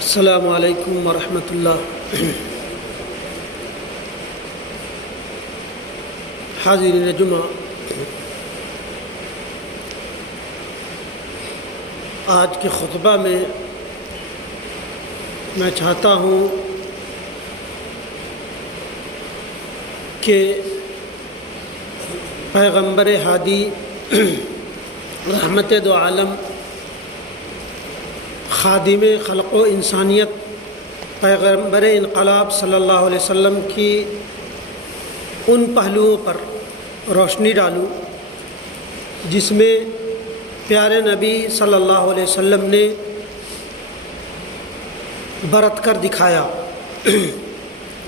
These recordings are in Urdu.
السلام علیکم ورحمۃ اللہ۔ حاضرین جمعہ، آج کے خطبہ میں چاہتا ہوں کہ پیغمبر ہادی رحمت دو عالم، خادم خلق و انسانیت، پیغمبر انقلاب صلی اللہ علیہ وسلم کی ان پہلوؤں پر روشنی ڈالوں جس میں پیارے نبی صلی اللہ علیہ وسلم نے برت کر دکھایا،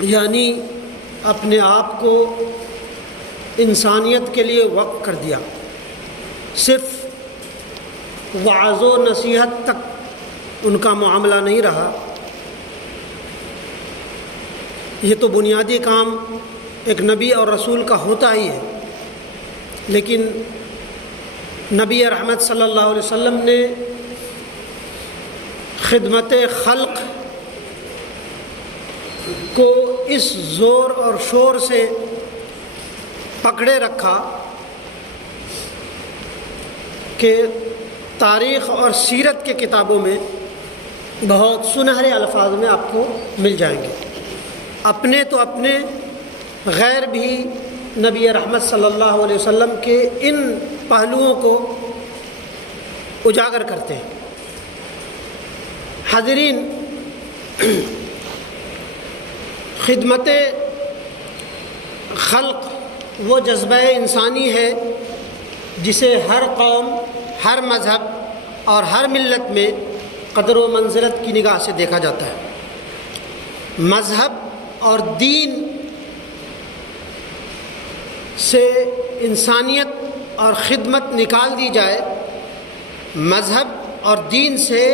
یعنی اپنے آپ کو انسانیت کے لیے وقف کر دیا۔ صرف وعظ و نصیحت تک ان کا معاملہ نہیں رہا۔ یہ تو بنیادی کام ایک نبی اور رسول کا ہوتا ہی ہے، لیکن نبی رحمت صلی اللہ علیہ وسلم نے خدمت خلق کو اس زور اور شور سے پکڑے رکھا کہ تاریخ اور سیرت کے کتابوں میں بہت سنہرے الفاظ میں آپ کو مل جائیں گے۔ اپنے تو اپنے، غیر بھی نبی رحمت صلی اللہ علیہ وسلم کے ان پہلوؤں کو اجاگر کرتے ہیں۔ حاضرین، خدمت خلق وہ جذبہ انسانی ہے جسے ہر قوم، ہر مذہب اور ہر ملت میں قدر و منزلت کی نگاہ سے دیکھا جاتا ہے۔ مذہب اور دین سے انسانیت اور خدمت نکال دی جائے، مذہب اور دین سے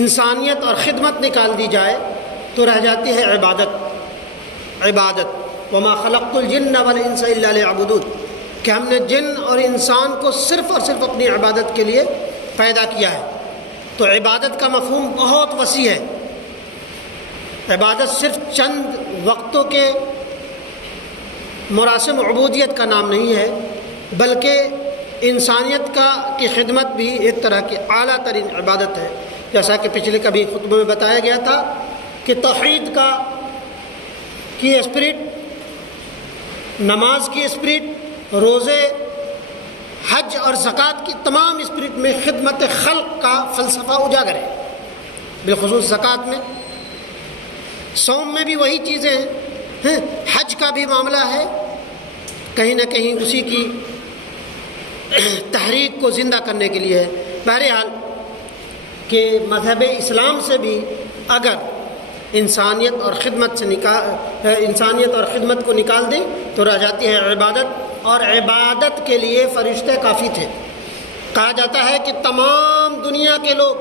انسانیت اور خدمت نکال دی جائے تو رہ جاتی ہے عبادت۔ وما خلقت الجن والانس الا ليعبدون، کہ ہم نے جن اور انسان کو صرف اور صرف اپنی عبادت کے لیے پیدا کیا ہے۔ تو عبادت کا مفہوم بہت وسیع ہے۔ عبادت صرف چند وقتوں کے مراسم عبودیت کا نام نہیں ہے، بلکہ انسانیت کی خدمت بھی ایک طرح کی اعلیٰ ترین عبادت ہے۔ جیسا کہ پچھلے کبھی خطبے میں بتایا گیا تھا کہ توحید کی اسپرٹ، نماز کی اسپرٹ، روزے، حج اور زکوٰۃ کی تمام اسپرٹ میں خدمت خلق کا فلسفہ اجاگر ہے۔ بالخصوص زکوٰۃ میں، صوم میں بھی وہی چیزیں ہیں، حج کا بھی معاملہ ہے، کہیں نہ کہیں اسی کی تحریک کو زندہ کرنے کے لیے ہے۔ بہرحال کہ مذہب اسلام سے بھی اگر انسانیت اور خدمت کو نکال دیں تو رہ جاتی ہے عبادت، اور عبادت کے لیے فرشتے کافی تھے۔ کہا جاتا ہے کہ تمام دنیا کے لوگ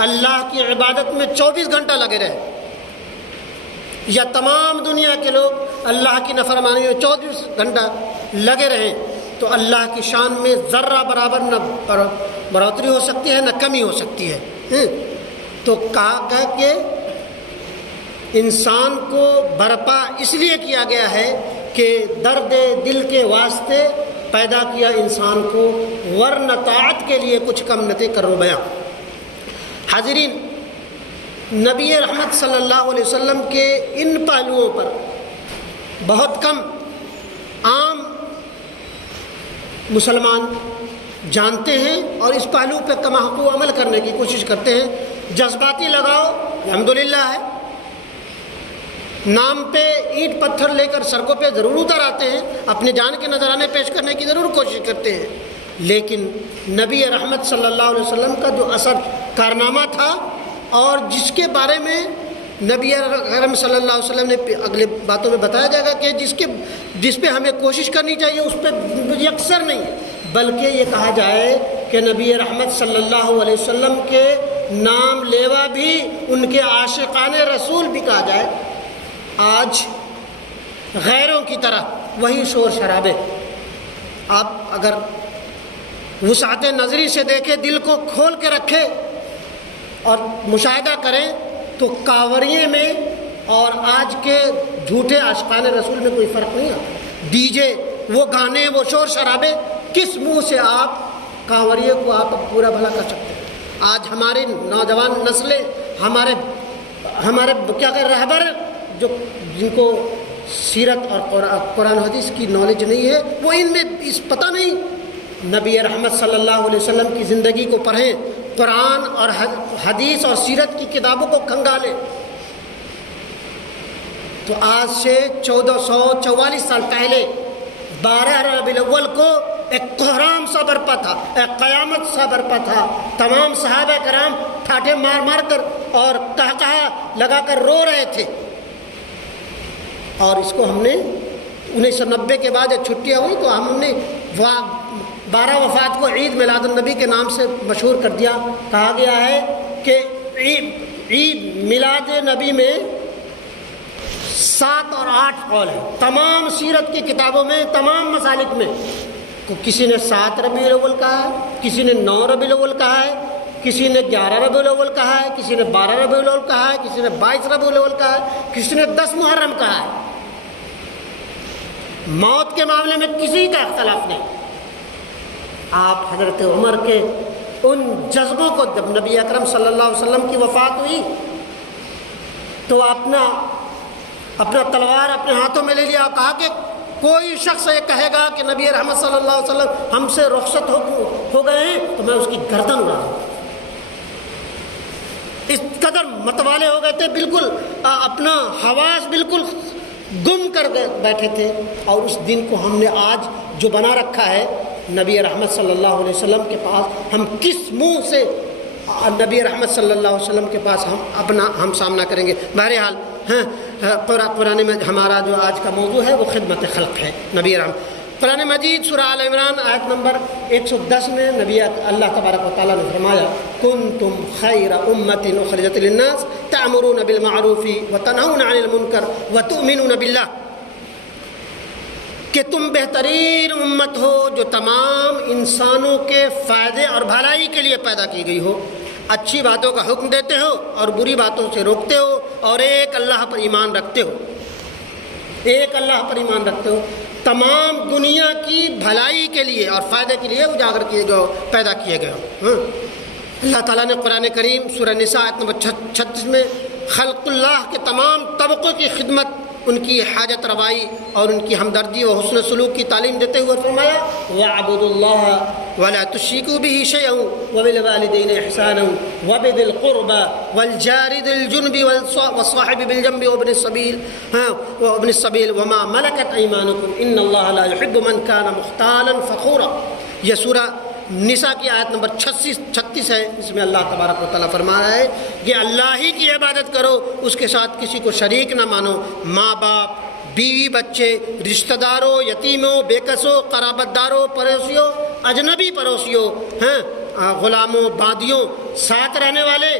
اللہ کی عبادت میں 24 گھنٹہ لگے رہے، یا تمام دنیا کے لوگ اللہ کی نافرمانی میں 24 گھنٹہ لگے رہیں تو اللہ کی شان میں ذرہ برابر نہ بڑھوتری ہو سکتی ہے نہ کمی ہو سکتی ہے۔ تو کہا کہ انسان کو برپا اس لیے کیا گیا ہے کہ درد دل کے واسطے پیدا کیا انسان کو، ورنہ طاعت کے لیے کچھ کم نہ تھے کرو بیاں۔ حاضرین، نبی رحمت صلی اللہ علیہ وسلم کے ان پہلوؤں پر بہت کم عام مسلمان جانتے ہیں اور اس پہلو پہ کما حقوق عمل کرنے کی کوشش کرتے ہیں۔ جذباتی لگاؤ الحمدللہ ہے، نام پہ اینٹ پتھر لے کر سڑکوں پہ ضرور اتر آتے ہیں، اپنے جان کے نذرانے پیش کرنے کی ضرور کوشش کرتے ہیں، لیکن نبی رحمت صلی اللہ علیہ وسلم کا جو اثر کارنامہ تھا اور جس کے بارے میں نبی اکرم صلی اللہ علیہ وسلم نے اگلے باتوں میں بتایا جائے گا کہ جس پہ ہمیں کوشش کرنی چاہیے اس پہ یکسر نہیں، بلکہ یہ کہا جائے کہ نبی رحمت صلی اللہ علیہ وسلم کے نام لیوا بھی، ان کے عاشقان رسول بھی کہا جائے، آج غیروں کی طرح وہی شور شرابے۔ آپ اگر وسعت نظری سے دیکھے، دل کو کھول کے رکھے اور مشاہدہ کریں تو کاوریے میں اور آج کے جھوٹے عاشقان رسول میں کوئی فرق نہیں ہے۔ ڈی جے، وہ گانے، وہ شور شرابے، کس منہ سے آپ کانوریے کو آپ پورا بھلا کر سکتے ہیں؟ آج ہماری نوجوان نسلیں، ہمارے کیا کہ رہبر جو جن کو سیرت اور قرآن حدیث کی نالج نہیں ہے، وہ ان میں اس پتہ نہیں۔ نبی رحمت صلی اللہ علیہ وسلم کی زندگی کو پڑھیں، قرآن اور حدیث اور سیرت کی کتابوں کو کھنگالیں، تو آج سے 1444 سال پہلے 12 ربیع الاول کو ایک کوہرام سا برپا تھا، ایک قیامت سا برپا تھا۔ تمام صحابہ کرام ٹھاٹھے مار مار کر اور کہا لگا کر رو رہے تھے، اور اس کو ہم نے 1990 کے بعد جب چھٹیاں ہوئی تو ہم نے 12 وفات کو عید میلاد النبی کے نام سے مشہور کر دیا۔ کہا گیا ہے کہ عید میلاد نبی میں 7 اور 8 قول ہے تمام سیرت کی کتابوں میں، تمام مسالک میں۔ کسی نے 7 ربیع الاول کہا ہے، کسی نے 9 ربیع الاول کہا ہے، کسی نے 11 ربیع الاول کہا ہے، کسی نے 12 ربیع الاول کہا ہے، کسی نے 22 ربیع الاول کہا ہے، کسی نے 10 محرم کہا ہے۔ موت کے معاملے میں کسی کا اختلاف نہیں۔ آپ حضرت عمر کے ان جذبوں کو، جب نبی اکرم صلی اللہ علیہ وسلم کی وفات ہوئی تو اپنا تلوار اپنے ہاتھوں میں لے لیا اور کہا کہ کوئی شخص یہ کہے گا کہ نبی رحمت صلی اللہ علیہ وسلم ہم سے رخصت ہو گئے ہیں تو میں اس کی گردن اڑا دوں۔ اس قدر متوالے ہو گئے تھے، بالکل اپنا حواس بالکل گم کر بیٹھے تھے۔ اور اس دن کو ہم نے آج جو بنا رکھا ہے نبی رحمت صلی اللہ علیہ وسلم کے پاس، ہم کس منہ سے نبی رحمت صلی اللہ علیہ وسلم کے پاس ہم سامنا کریں گے؟ بہرحال قرآن میں ہمارا جو آج کا موضوع ہے وہ خدمت خلق ہے، نبی رحمت۔ قرآن مجید سورہ آل عمران آیت نمبر 110 میں نبی اللہ تبارک و تعالیٰ نے فرمایا کنتم خیر امت اخرجت للناس تأمرون بالمعروف وتنہون عن المنکر وتؤمنون باللہ، کہ تم بہترین امت ہو جو تمام انسانوں کے فائدے اور بھلائی کے لیے پیدا کی گئی ہو، اچھی باتوں کا حکم دیتے ہو اور بری باتوں سے روکتے ہو، اور ایک اللہ پر ایمان رکھتے ہو، ایک اللہ پر ایمان رکھتے ہو، تمام دنیا کی بھلائی کے لیے اور فائدے کے لیے اجاگر کیے گئے ہو، پیدا کیے گئے ہو۔ اللہ تعالیٰ نے قرآن کریم سورہ نساء آیت نمبر 36 میں خلق اللہ کے تمام طبقوں کی خدمت، ان کی حاجت روائی اور ان کی ہمدردی و حسن سلوک کی تعلیم دیتے ہوئے فرمایا وَاعْبُدُوا اللَّهَ وَلَا تُشْرِكُوا بِهِ شَيْئًا وَبِالْوَالِدَيْنِ إِحْسَانًا وَبِذِي الْقُرْبَى وَالْجَارِ ذِي الْجُنْبِ وَالصَّاحِبِ بِالْجَنبِ وَابْنِ السَّبِيلِ وَمَا مَلَكَتْ أَيْمَانُكُمْ إِنَّ اللَّهَ لَا يُحِبُّ مَنْ كَانَ مُخْتَالًا فَخُورًا۔ یہ سورہ نساء کی آیت نمبر 36 ہے، اس میں اللہ تبارک و تعالیٰ فرما رہا ہے کہ اللہ ہی کی عبادت کرو، اس کے ساتھ کسی کو شریک نہ مانو، ماں باپ، بیوی بچے، رشتہ داروں، یتیموں، بے کسوں، قرابت داروں، پڑوسیوں، اجنبی پڑوسیوں، غلاموں، باندیوں، ساتھ رہنے والے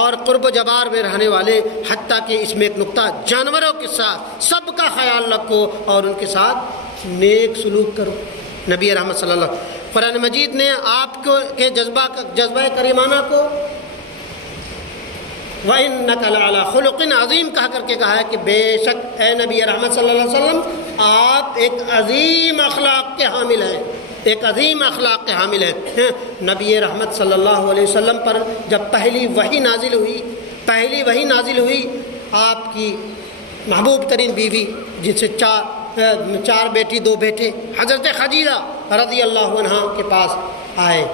اور قرب و جوار میں رہنے والے، حتیٰ کہ اس میں ایک نقطہ جانوروں کے ساتھ سب کا خیال رکھو اور ان کے ساتھ نیک سلوک کرو۔ نبی رحمت صلی اللہ علیہ وسلم قرآن مجید نے آپ کے جذبہ کریمانہ کو وَإِنَّكَ لَعَلَىٰ خُلُقٍ عَظِيمٍ کہا کر کے کہا ہے کہ بے شک اے نبی رحمت صلی اللہ علیہ وسلم آپ ایک عظیم اخلاق کے حامل ہیں، ایک عظیم اخلاق کے حامل ہیں۔ نبی رحمت صلی اللہ علیہ وسلم پر جب پہلی وحی نازل ہوئی آپ کی محبوب ترین بیوی، جن سے 4 بیٹی 2 بیٹے، حضرت خدیجہ رضی اللہ عنہ کے پاس آئے،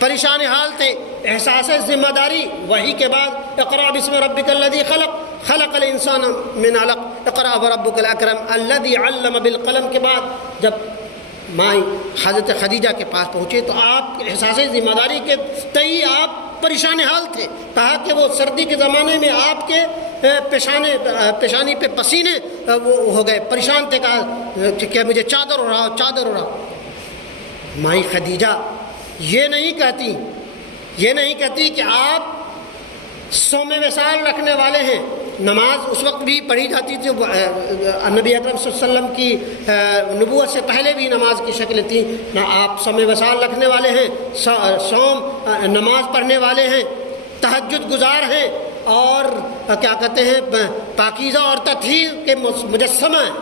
پریشان حال تھے، احساس ذمہ داری، وحی کے بعد اقرأ بسم ربک الذی خلق خلق الانسان من علق اقرأ وربک الاکرم الذی علم بالقلم کے بعد جب مائی حضرت خدیجہ کے پاس پہنچے تو آپ احساس ذمہ داری کے تئیں آپ پریشان حال تھے۔ کہا کہ وہ سردی کے زمانے میں آپ کے پیشانی پہ پسینے وہ ہو گئے، پریشان تھے، کہا کہ مجھے چادر اڑاؤ۔ مائی خدیجہ یہ نہیں کہتی کہ آپ صوم وصال رکھنے والے ہیں، نماز اس وقت بھی پڑھی جاتی تھی، نبی اکرم صلی اللہ علیہ وسلم کی نبوت سے پہلے بھی نماز کی شکلیں تھیں، نہ آپ صوم وصال رکھنے والے ہیں، نماز پڑھنے والے ہیں، تہجد گزار ہیں اور کیا کہتے ہیں پاکیزہ اور تطہیر کے مجسمہ ہیں،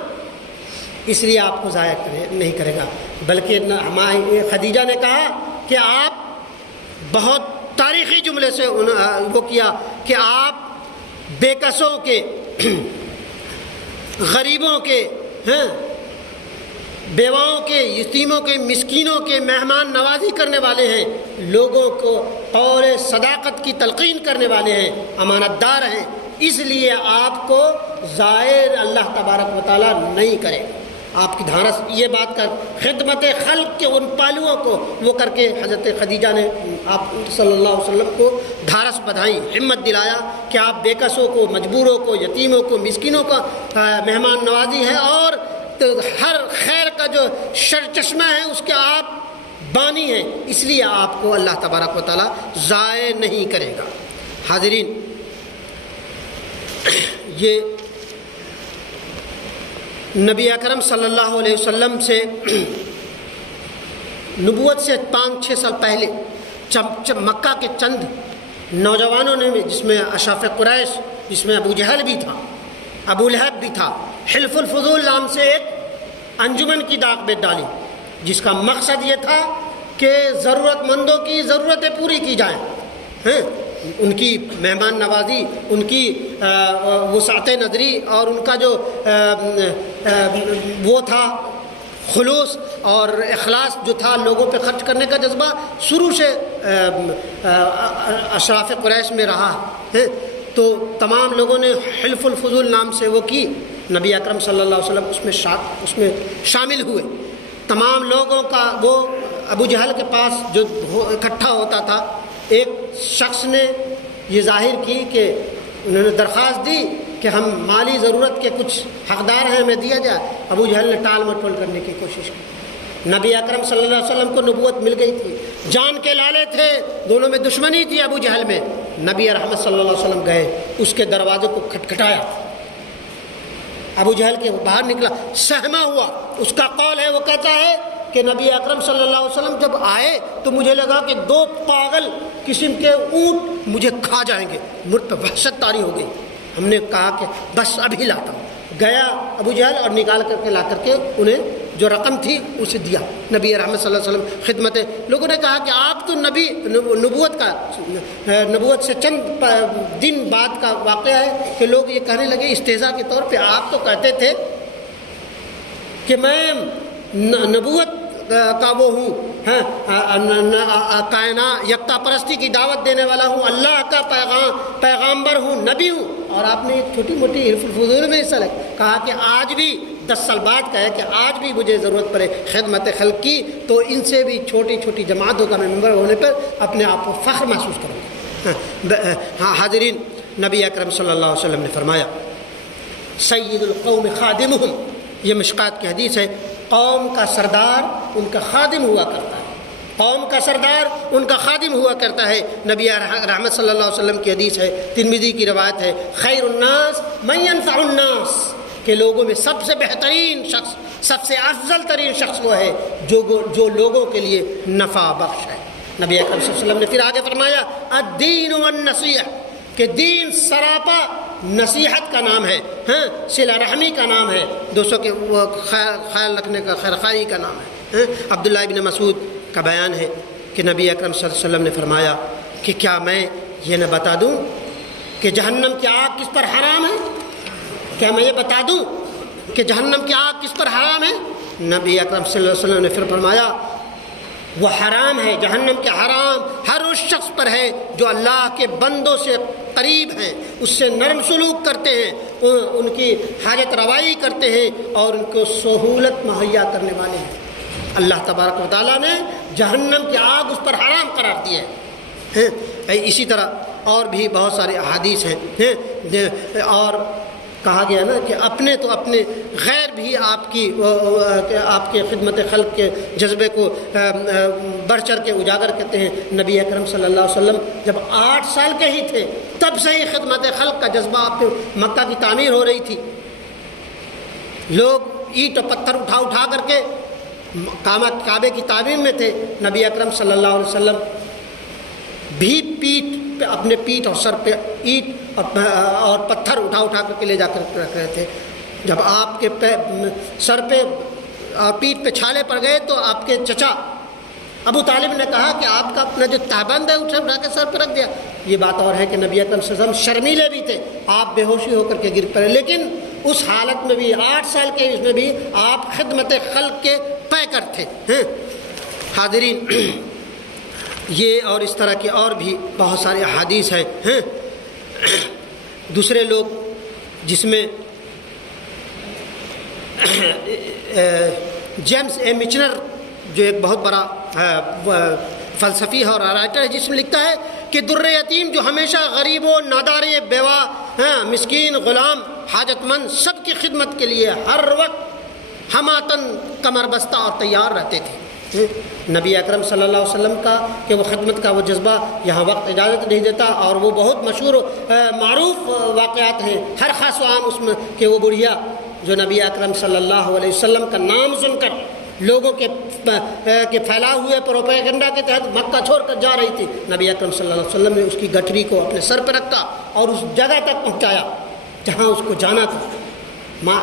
اس لیے آپ کو ضائع نہیں کرے گا۔ بلکہ ہماری خدیجہ نے کہا کہ آپ بہت تاریخی جملے سے وہ کیا کہ آپ بے کسوں کے، غریبوں کے، بیواؤں کے، یتیموں کے، مسکینوں کے مہمان نوازی کرنے والے ہیں، لوگوں کو قول صداقت کی تلقین کرنے والے ہیں، امانت دار ہیں، اس لیے آپ کو ضائع اللہ تبارک و تعالیٰ نہیں کرے۔ آپ کی دھارس یہ بات کر خدمت خلق کے ان پہلوؤں کو وہ کر کے حضرت خدیجہ نے آپ صلی اللہ علیہ وسلم کو دھارس بدھائی، ہمت دلایا کہ آپ بے کسوں کو، مجبوروں کو، یتیموں کو، مسکینوں کا مہمان نوازی ہے، اور ہر خیر کا جو چشمہ ہے اس کے آپ بانی ہیں، اس لیے آپ کو اللہ تبارک و تعالیٰ ضائع نہیں کرے گا۔ حاضرین، یہ نبی اکرم صلی اللہ علیہ وسلم سے نبوت سے 5-6 سال پہلے مکہ کے چند نوجوانوں نے، جس میں اشراف قریش، جس میں ابو جہل بھی تھا، ابو لہب بھی تھا، حلف الفضول نام سے ایک انجمن کی داغ بیت ڈالی، جس کا مقصد یہ تھا کہ ضرورت مندوں کی ضرورتیں پوری کی جائیں، ان کی مہمان نوازی، ان کی وسعت نظری، اور ان کا جو وہ تھا خلوص اور اخلاص جو تھا لوگوں پہ خرچ کرنے کا جذبہ شروع سے اشراف قریش میں رہا ہے۔ تو تمام لوگوں نے حلف الفضول نام سے وہ کی، نبی اکرم صلی اللہ علیہ وسلم اس میں شامل ہوئے۔ تمام لوگوں کا وہ ابو جہل کے پاس جو اکٹھا ہوتا تھا، ایک شخص نے یہ ظاہر کی کہ انہوں نے درخواست دی کہ ہم مالی ضرورت کے کچھ حقدار ہیں، ہمیں دیا جائے۔ ابو جہل نے ٹال مٹول کرنے کی کوشش کی۔ نبی اکرم صلی اللہ علیہ وسلم کو نبوت مل گئی تھی، جان کے لالے تھے، دونوں میں دشمنی تھی ابو جہل میں۔ نبی رحمت صلی اللہ علیہ وسلم گئے، اس کے دروازے کو کھٹکھٹایا، ابو جہل کے باہر نکلا، سہما ہوا۔ اس کا قول ہے، وہ کہتا ہے کہ نبی اکرم صلی اللہ علیہ وسلم جب آئے تو مجھے لگا کہ 2 پاگل قسم کے اونٹ مجھے کھا جائیں گے، مجھ پہ وحشت طاری ہو گئی۔ ہم نے کہا کہ بس ابھی لاتا ہوں۔ گیا ابو جہل اور نکال کر کے لا کر کے انہیں جو رقم تھی اسے دیا۔ نبی رحمت صلی اللہ علیہ وسلم خدمت، لوگوں نے کہا کہ آپ تو نبوت سے چند دن بعد کا واقعہ ہے کہ لوگ یہ کہنے لگے استہزاء کے طور پہ، آپ تو کہتے تھے کہ میں نبوت کا وہ ہوں، کائنات یکتا پرستی کی دعوت دینے والا ہوں، اللہ کا پیغامبر ہوں، نبی ہوں، اور آپ نے ایک چھوٹی موٹی حلف الفضول میں حصہ کہا کہ آج بھی 10 سال بعد کا ہے کہ آج بھی مجھے ضرورت پڑے خدمت خلق کی تو ان سے بھی چھوٹی چھوٹی جماعتوں کا میں ممبر ہونے پر اپنے آپ کو فخر محسوس کروں گا۔ ہاں حاضرین، نبی اکرم صلی اللہ علیہ وسلم نے فرمایا سید القوم خادمہم، یہ مشکات کی حدیث ہے، قوم کا سردار ان کا خادم ہوا کرتا ہے، قوم کا سردار ان کا خادم ہوا کرتا ہے۔ نبی رحمت صلی اللہ علیہ وسلم کی حدیث ہے، ترمذی کی روایت ہے، خیر الناس من ينفع الناس، کہ لوگوں میں سب سے بہترین شخص، سب سے افضل ترین شخص وہ ہے جو لوگوں کے لیے نفع بخش ہے۔ نبی اکرم صلی اللہ علیہ وسلم نے پھر آگے فرمایا الدین والنصیحہ، کہ دین سراپا نصیحت کا نام ہے، صلہ رحمی کا نام ہے، دوستوں کے خیال رکھنے کا، خیرخواہی کا نام ہے۔ عبداللہ ابن مسعود کا بیان ہے کہ نبی اکرم صلی اللہ علیہ وسلم نے فرمایا کہ کیا میں یہ نہ بتا دوں کہ جہنم کی آگ کس پر حرام ہے؟ کیا میں یہ بتا دوں کہ جہنم کی آگ کس پر حرام ہے؟ نبی اکرم صلی اللہ علیہ وسلم نے پھر فرمایا وہ حرام ہے، جہنم کے حرام ہر اس شخص پر ہے جو اللہ کے بندوں سے قریب ہیں، اس سے نرم سلوک کرتے ہیں، ان کی حاجت روائی کرتے ہیں اور ان کو سہولت مہیا کرنے والے ہیں۔ اللہ تبارک و تعالیٰ نے جہنم کی آگ اس پر حرام قرار دی ہے۔ اسی طرح اور بھی بہت سارے احادیث ہیں، اور کہا گیا نا کہ اپنے تو اپنے غیر بھی آپ کے خدمت خلق کے جذبے کو بڑھ چڑھ کے اجاگر کرتے ہیں۔ نبی اکرم صلی اللہ علیہ وسلم جب 8 سال کے ہی تھے تب سے ہی خدمت خلق کا جذبہ آپ کے مکہ کی تعمیر ہو رہی تھی۔ لوگ اینٹ و پتھر اٹھا کر کے کعبے کی تعمیر میں تھے، نبی اکرم صلی اللہ علیہ وسلم بھی پیٹھ پہ اپنے پیٹھ اور سر پہ اینٹ اور پتھر اٹھا اٹھا کر کے لے جا کر رکھ رہے تھے. جب آپ کے سر پہ اور پیٹھ پہ چھالے پڑ گئے تو آپ کے چچا ابو طالب نے کہا کہ آپ کا اپنا جو تہبند ہے اٹھا کے سر پہ رکھ دیا. یہ بات اور ہے کہ نبی اکرم صلی اللہ علیہ وسلم شرمیلے بھی تھے, آپ بے ہوشی ہو کر کے گر پڑے, لیکن اس حالت میں بھی 8 سال کے اس میں بھی آپ خدمت خلق کے پیکر تھے. حاضرین, یہ اور اس طرح کے اور بھی بہت سارے احادیث ہیں. دوسرے لوگ جس میں جیمز اے مچنر جو ایک بہت بڑا فلسفی ہے اور رائٹر ہے, جس میں لکھتا ہے کہ در یتیم جو ہمیشہ غریبوں, نادارے, بیوہ, مسکین, غلام, حاجت مند سب کی خدمت کے لیے ہر وقت ہماتن کمر بستہ اور تیار رہتے تھے. نبی اکرم صلی اللہ علیہ وسلم کا کہ وہ خدمت کا وہ جذبہ یہاں وقت اجازت نہیں دیتا, اور وہ بہت مشہور معروف واقعات ہیں ہر خاص و عام اس میں, کہ وہ بڑھیا جو نبی اکرم صلی اللہ علیہ وسلم کا نام سن کر لوگوں کے پھیلا ہوئے پروپیگنڈا کے تحت مکہ چھوڑ کر جا رہی تھی, نبی اکرم صلی اللہ علیہ وسلم نے اس کی گٹھری کو اپنے سر پہ رکھا اور اس جگہ تک پہنچایا جہاں اس کو جانا تھا.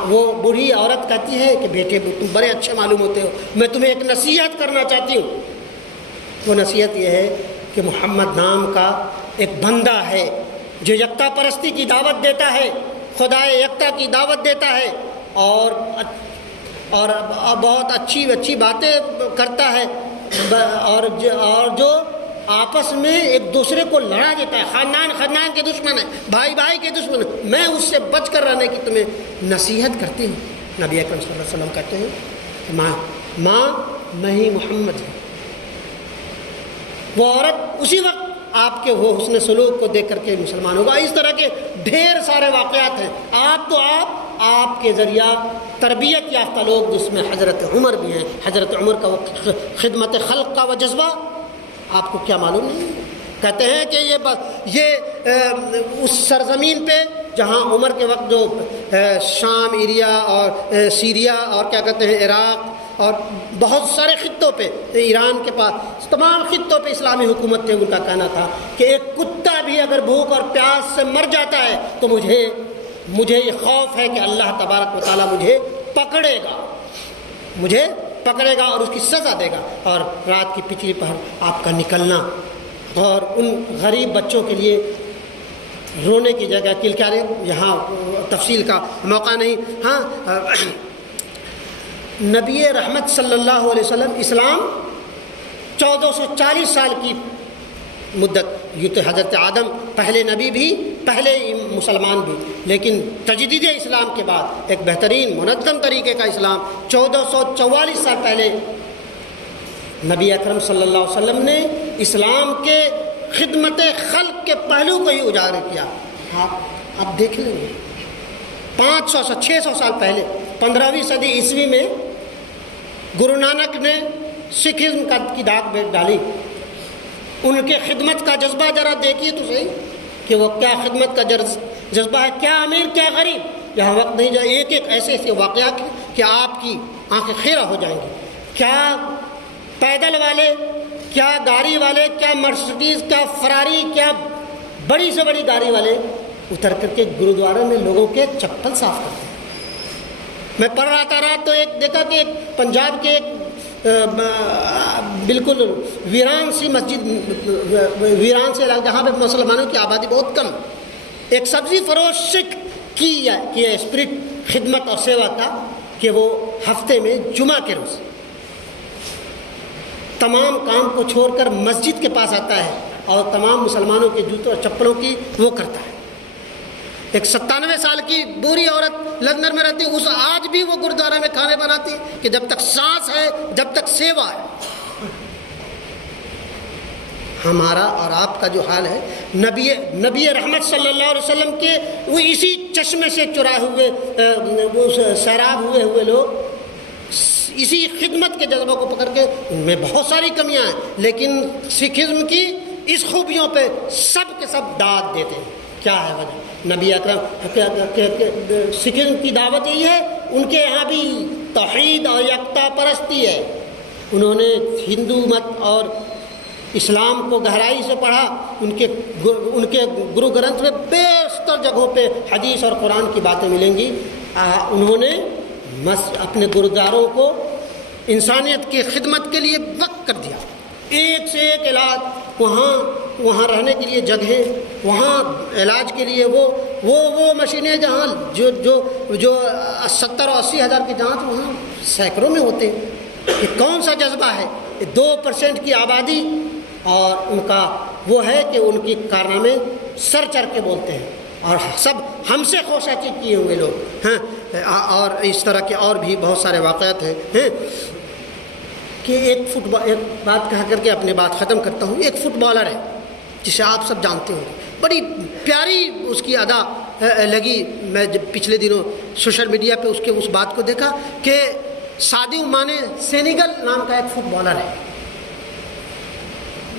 وہ بوڑھی عورت کہتی ہے کہ بیٹے تم بڑے اچھے معلوم ہوتے ہو, میں تمہیں ایک نصیحت کرنا چاہتی ہوں. وہ نصیحت یہ ہے کہ محمد نام کا ایک بندہ ہے جو یکتا پرستی کی دعوت دیتا ہے, خدا یکتا کی دعوت دیتا ہے, اور بہت اچھی باتیں کرتا ہے, اور جو آپس میں ایک دوسرے کو لڑا دیتا ہے, خاندان کے دشمن ہے, بھائی کے دشمن ہے, میں اس سے بچ کر رہنے کی تمہیں نصیحت کرتی ہوں. نبی اکرم صلی اللہ علیہ وسلم کہتے ہیں کہ ماں میں ہی محمد ہوں. وہ عورت اسی وقت آپ کے وہ حسن سلوک کو دیکھ کر کے مسلمان ہوگا. اس طرح کے ڈھیر سارے واقعات ہیں. آپ کے ذریعہ تربیت یافتہ لوگ, جس میں حضرت عمر بھی ہیں. حضرت عمر کا وہ خدمت خلق کا وہ جذبہ آپ کو کیا معلوم نہیں؟ کہتے ہیں کہ یہ اس سرزمین پہ جہاں عمر کے وقت جو شام ایریا اور سیریا اور کیا کہتے ہیں عراق اور بہت سارے خطوں پہ, ایران کے پاس تمام خطوں پہ اسلامی حکومت تھے. ان کا کہنا تھا کہ ایک کتا بھی اگر بھوک اور پیاس سے مر جاتا ہے تو مجھے یہ خوف ہے کہ اللہ تبارک و تعالیٰ مجھے پکڑے گا اور اس کی سزا دے گا. اور رات کی پچھلی پہر آپ کا نکلنا اور ان غریب بچوں کے لیے رونے کی جگہ کلکارے, یہاں تفصیل کا موقع نہیں. نبی رحمت صلی اللہ علیہ وسلم اسلام 1440 سال کی مدت, یہ تو حضرت آدم پہلے نبی بھی, پہلے مسلمان بھی, لیکن تجدید اسلام کے بعد ایک بہترین منظم طریقے کا اسلام 1444 سال پہلے نبی اکرم صلی اللہ علیہ وسلم نے اسلام کے خدمت خلق کے پہلو کو ہی اجاگر کیا. آپ دیکھ لیں گے 500 سے 600 سال پہلے 15ویں صدی عیسوی میں گرو نانک نے سکھزم کی داغ ڈالی. ان کے خدمت کا جذبہ ذرا دیکھیے تو صحیح کہ وہ کیا خدمت کا جذبہ ہے, کیا امیر کیا غریب. یہاں وقت نہیں جائے, ایک ایسے واقعات کہ آپ کی آنکھیں خیرہ ہو جائیں گی. کیا پیدل والے, کیا گاڑی والے, کیا مرسڈیز, کیا فراری, کیا بڑی سے بڑی گاڑی والے اتر کر کے گرودوارے میں لوگوں کے چپل صاف کرتے ہیں. میں پڑھ رہا تھا رات تو ایک دیکھا کہ ایک پنجاب کے ایک بالکل ویران سی مسجد, ویران سے علاقہ جہاں پہ مسلمانوں کی آبادی بہت کم, ایک سبزی فروش سکھ کی اسپرٹ خدمت اور سیوا کا کہ وہ ہفتے میں جمعہ کے روز تمام کام کو چھوڑ کر مسجد کے پاس آتا ہے اور تمام مسلمانوں کے جوتوں اور چپلوں کی وہ کرتا ہے. ایک 97 سال کی بوڑھی عورت لندن میں رہتی, اس آج بھی وہ گردوارہ میں کھانے بناتی کہ جب تک سانس ہے, جب تک سیوا ہے. ہمارا اور آپ کا جو حال ہے, نبی رحمت صلی اللہ علیہ وسلم کے وہ اسی چشمے سے چرائے ہوئے, وہ سیراب ہوئے لوگ اسی خدمت کے جذبوں کو پکڑ کے, ان میں بہت ساری کمیاں ہیں, لیکن سکھزم کی اس خوبیوں پہ سب کے سب داد دیتے ہیں. کیا ہے وجہ؟ نبی اکرم سکھزم کی دعوت یہی ہے, ان کے یہاں بھی توحید اور یکتا پرستی ہے. انہوں نے ہندو مت اور اسلام کو گہرائی سے پڑھا، ان کے گرو گرنتھ میں بیشتر جگہوں پہ حدیث اور قرآن کی باتیں ملیں گی۔ انہوں نے اپنے گرودواروں کو انسانیت کی خدمت کے لیے وقف کر دیا، ایک سے ایک علاج، وہاں رہنے کے لیے جگہیں، وہاں علاج کے لیے وہ مشینیں جہاں جو 70 اور 80 ہزار کی جانچ وہاں سینکڑوں میں ہوتے ہیں۔ یہ کون سا جذبہ ہے؟ 2% کی آبادی، اور ان کا وہ ہے کہ ان کی کارنامے سر چڑھ کے بولتے ہیں، اور سب ہم سے خوشا چیز کیے ہوئے لوگ ہیں۔ اور اس طرح کے اور بھی بہت سارے واقعات ہیں کہ ایک بات کہا کر کے اپنی بات ختم کرتا ہوں۔ ایک فٹ بالر ہے جسے آپ سب جانتے ہوں، بڑی پیاری اس کی ادا لگی۔ میں جب پچھلے دنوں سوشل میڈیا پہ اس بات کو دیکھا کہ سادیو مانے سینیگل نام کا ایک فٹ بالر ہے،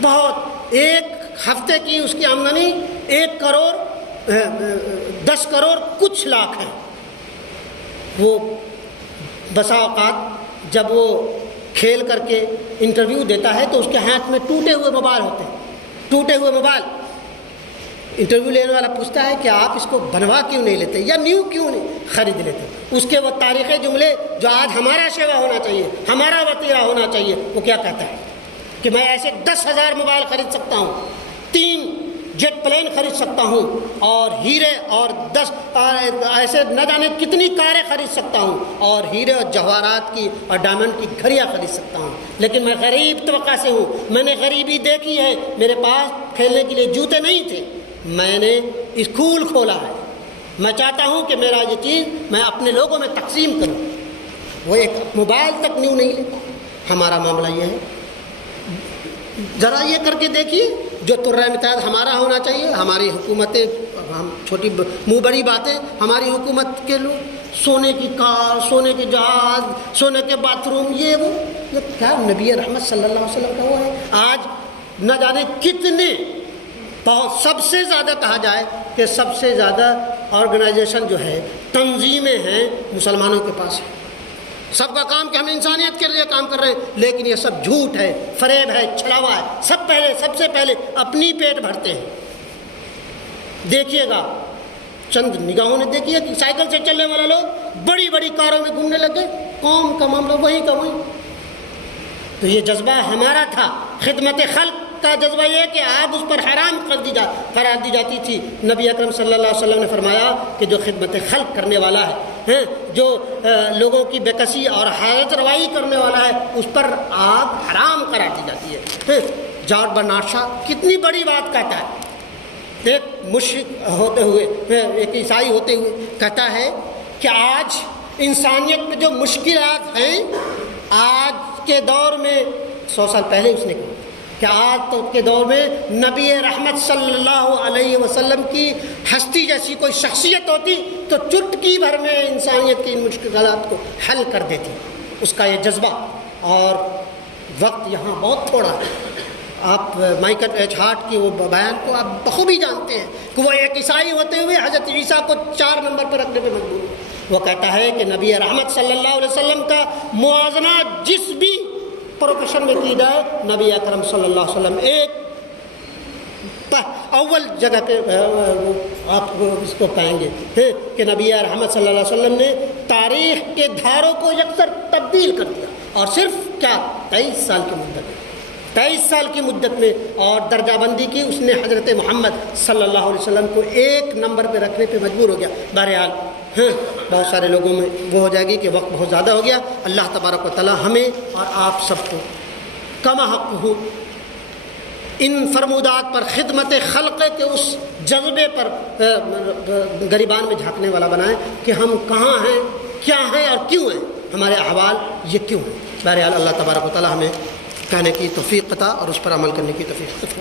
بہت، ایک ہفتے کی اس کی آمدنی 1 کروڑ 10 کروڑ کچھ لاکھ ہے۔ وہ بسا اوقات جب وہ کھیل کر کے انٹرویو دیتا ہے تو اس کے ہاتھ میں ٹوٹے ہوئے موبائل ہوتے ہیں، ٹوٹے ہوئے موبائل۔ انٹرویو لینے والا پوچھتا ہے کہ آپ اس کو بنوا کیوں نہیں لیتے یا نیو کیوں نہیں خرید لیتے؟ اس کے وہ تاریخی جملے جو آج ہمارا شیوا ہونا چاہیے، ہمارا وطیرہ ہونا چاہیے، وہ کیا کہتا ہے کہ میں ایسے 10,000 موبائل خرید سکتا ہوں، 3 جیٹ پلین خرید سکتا ہوں، اور ہیرے اور 10 ایسے نہ جانے کتنی کاریں خرید سکتا ہوں، اور ہیرے اور جواہرات کی اور ڈائمنڈ کی گھڑیاں خرید سکتا ہوں، لیکن میں غریب طبقہ سے ہوں، میں نے غریبی دیکھی ہے، میرے پاس کھیلنے کے لیے جوتے نہیں تھے، میں نے اسکول کھولا ہے، میں چاہتا ہوں کہ میرا یہ چیز میں اپنے لوگوں میں تقسیم کروں۔ وہ ایک موبائل تک نیو نہیں لیتا۔ ہمارا معاملہ یہ ہے، ذرا یہ کر کے دیکھیے، جو ترہ متحد ہمارا ہونا چاہیے، ہماری حکومتیں، ہم چھوٹی منہ بڑی باتیں، ہماری حکومت کے لوگ سونے کی کار، سونے کے جہاز، سونے کے باتھ روم، یہ کیا نبی رحمت صلی اللہ علیہ وسلم کا وہ ہے؟ آج نہ جانے کتنے، بہت، سب سے زیادہ کہا جائے کہ سب سے زیادہ آرگنائزیشن جو ہے، تنظیمیں ہیں، مسلمانوں کے پاس ہے۔ سب کا کام کہ ہم انسانیت کے لیے کام کر رہے ہیں، لیکن یہ سب جھوٹ ہے، فریب ہے، چھلاوا ہے۔ سب سے پہلے اپنی پیٹ بھرتے ہیں۔ دیکھیے گا، چند نگاہوں نے دیکھیے کہ سائیکل سے چلنے والا لوگ بڑی بڑی کاروں میں گھومنے لگے، قوم کا معاملہ وہی کا وہی۔ تو یہ جذبہ ہمارا تھا، خدمت خلق کا جذبہ یہ کہ آگ اس پر حرام قرار دی جاتی تھی۔ نبی اکرم صلی اللہ علیہ وسلم نے فرمایا کہ جو خدمت خلق کرنے والا ہے، جو لوگوں کی بے کسی اور حاجت روائی کرنے والا ہے، اس پر آگ حرام قرار دی جاتی ہے۔ جارج برنارڈ شاہ کتنی بڑی بات کہتا ہے، ایک مشرک ہوتے ہوئے، ایک عیسائی ہوتے ہوئے کہتا ہے کہ آج انسانیت میں جو مشکلات ہیں، آج کے دور میں، 100 سال پہلے اس نے کہا کہ آج کے دور میں نبی رحمت صلی اللہ علیہ وسلم کی ہستی جیسی کوئی شخصیت ہوتی تو چٹکی بھر میں انسانیت کی ان مشکلات کو حل کر دیتی۔ اس کا یہ جذبہ، اور وقت یہاں بہت تھوڑا ہے۔ آپ مائیکل ایچ ہارٹ کی وہ بیان کو آپ بخوبی جانتے ہیں کہ وہ ایک عیسائی ہوتے ہوئے حضرت عیسیٰ کو 4 نمبر پر رکھنے پہ مجبور ہوئے۔ وہ کہتا ہے کہ نبی رحمت صلی اللہ علیہ وسلم کا موازنہ جس بھی پروفیشن میں کی جائے، نبی اکرم صلی اللہ علیہ وسلم ایک اول جگہ پہ آپ اس کو پائیں گے کہ نبی رحمت صلی اللہ علیہ وسلم نے تاریخ کے دھاروں کو یکسر تبدیل کر دیا، اور صرف کیا 23 سال کی مدت میں، 23 سال کی مدت میں، اور درجہ بندی کی اس نے حضرت محمد صلی اللہ علیہ وسلم کو 1 نمبر پہ رکھنے پہ مجبور ہو گیا۔ بہرحال بہت سارے لوگوں میں وہ ہو جائے گی کہ وقت بہت زیادہ ہو گیا۔ اللہ تبارک و تعالی ہمیں اور آپ سب کو کما حق ہو ان فرمودات پر، خدمت خلق کے اس جذبے پر گریبان میں جھانکنے والا بنائیں کہ ہم کہاں ہیں، کیا ہیں اور کیوں ہیں، ہمارے احوال یہ کیوں ہیں۔ بہرحال اللہ تبارک و تعالی ہمیں کہنے کی توفیق عطا اور اس پر عمل کرنے کی توفیق عطا۔